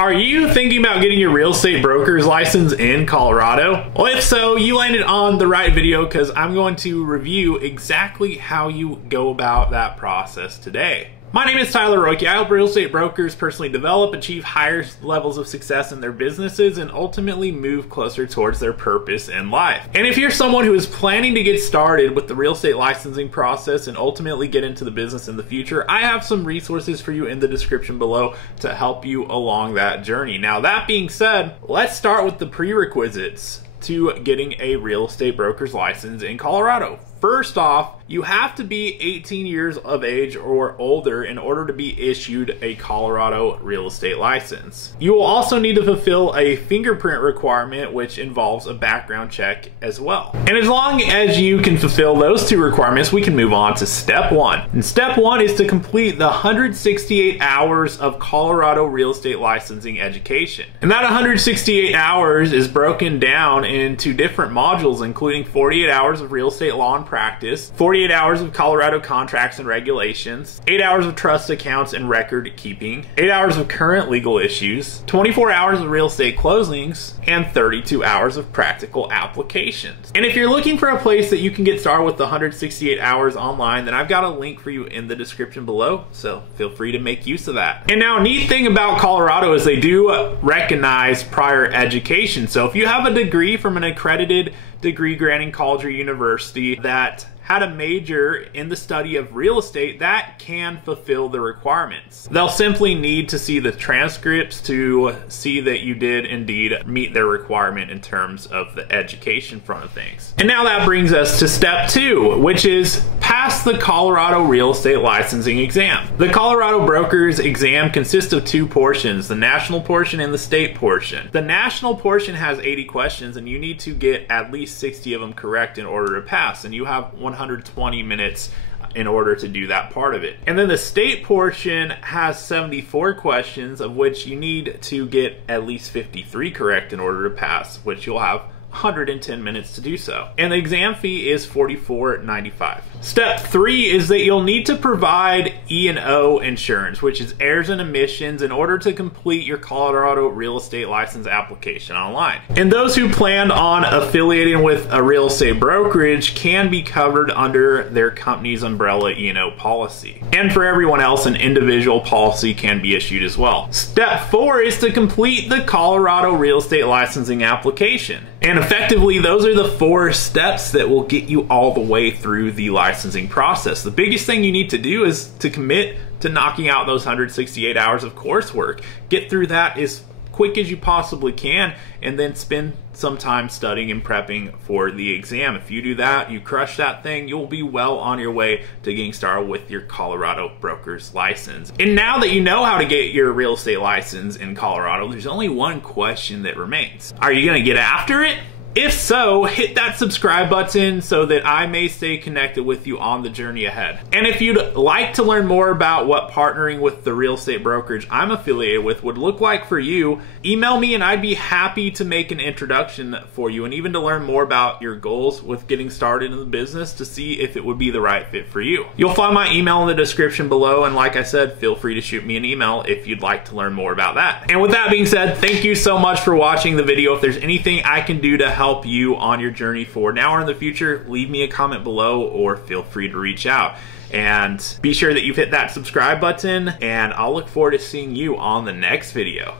Are you thinking about getting your real estate broker's license in Colorado? Well, if so, you landed on the right video because I'm going to review exactly how you go about that process today. My name is Tyler Roicki. I help real estate brokers personally develop, achieve higher levels of success in their businesses, and ultimately move closer towards their purpose in life. And if you're someone who is planning to get started with the real estate licensing process and ultimately get into the business in the future, I have some resources for you in the description below to help you along that journey. Now, that being said, let's start with the prerequisites to getting a real estate broker's license in Colorado. First off, you have to be 18 years of age or older in order to be issued a Colorado real estate license. You will also need to fulfill a fingerprint requirement, which involves a background check as well. And as long as you can fulfill those two requirements, we can move on to step one. And step one is to complete the 168 hours of Colorado real estate licensing education. And that 168 hours is broken down into different modules, including 48 hours of real estate law and practice, 48 hours of Colorado contracts and regulations, 8 hours of trust accounts and record keeping, 8 hours of current legal issues, 24 hours of real estate closings, and 32 hours of practical applications. And if you're looking for a place that you can get started with the 168 hours online, then I've got a link for you in the description below, so feel free to make use of that. And now, a neat thing about Colorado is they do recognize prior education. So if you have a degree from an accredited degree granting college or university that had a major in the study of real estate, that can fulfill the requirements. They'll simply need to see the transcripts to see that you did indeed meet their requirement in terms of the education front of things. And now that brings us to step two, which is pass the Colorado real estate licensing exam. The Colorado broker's exam consists of two portions, the national portion and the state portion. The national portion has 80 questions and you need to get at least 60 of them correct in order to pass, and you have 120 minutes in order to do that part of it. And then the state portion has 74 questions, of which you need to get at least 53 correct in order to pass, which you'll have 110 minutes to do so. And the exam fee is $44.95. Step three is that you'll need to provide E&O insurance, which is errors and omissions, in order to complete your Colorado real estate license application online. And those who plan on affiliating with a real estate brokerage can be covered under their company's umbrella E&O policy. And for everyone else, an individual policy can be issued as well. Step four is to complete the Colorado real estate licensing application. And effectively, those are the four steps that will get you all the way through the licensing process. The biggest thing you need to do is to commit to knocking out those 168 hours of coursework. Get through that as quick as you possibly can, and then spend some time studying and prepping for the exam. If you do that, you crush that thing, you'll be well on your way to getting started with your Colorado broker's license. And now that you know how to get your real estate license in Colorado, there's only one question that remains. Are you gonna get after it? If so, hit that subscribe button so that I may stay connected with you on the journey ahead. And if you'd like to learn more about what partnering with the real estate brokerage I'm affiliated with would look like for you, email me and I'd be happy to make an introduction for you, and even to learn more about your goals with getting started in the business to see if it would be the right fit for you. You'll find my email in the description below, and like I said, feel free to shoot me an email if you'd like to learn more about that. And with that being said, thank you so much for watching the video. If there's anything I can do to help you on your journey for now or in the future, leave me a comment below or feel free to reach out. And be sure that you've hit that subscribe button, and I'll look forward to seeing you on the next video.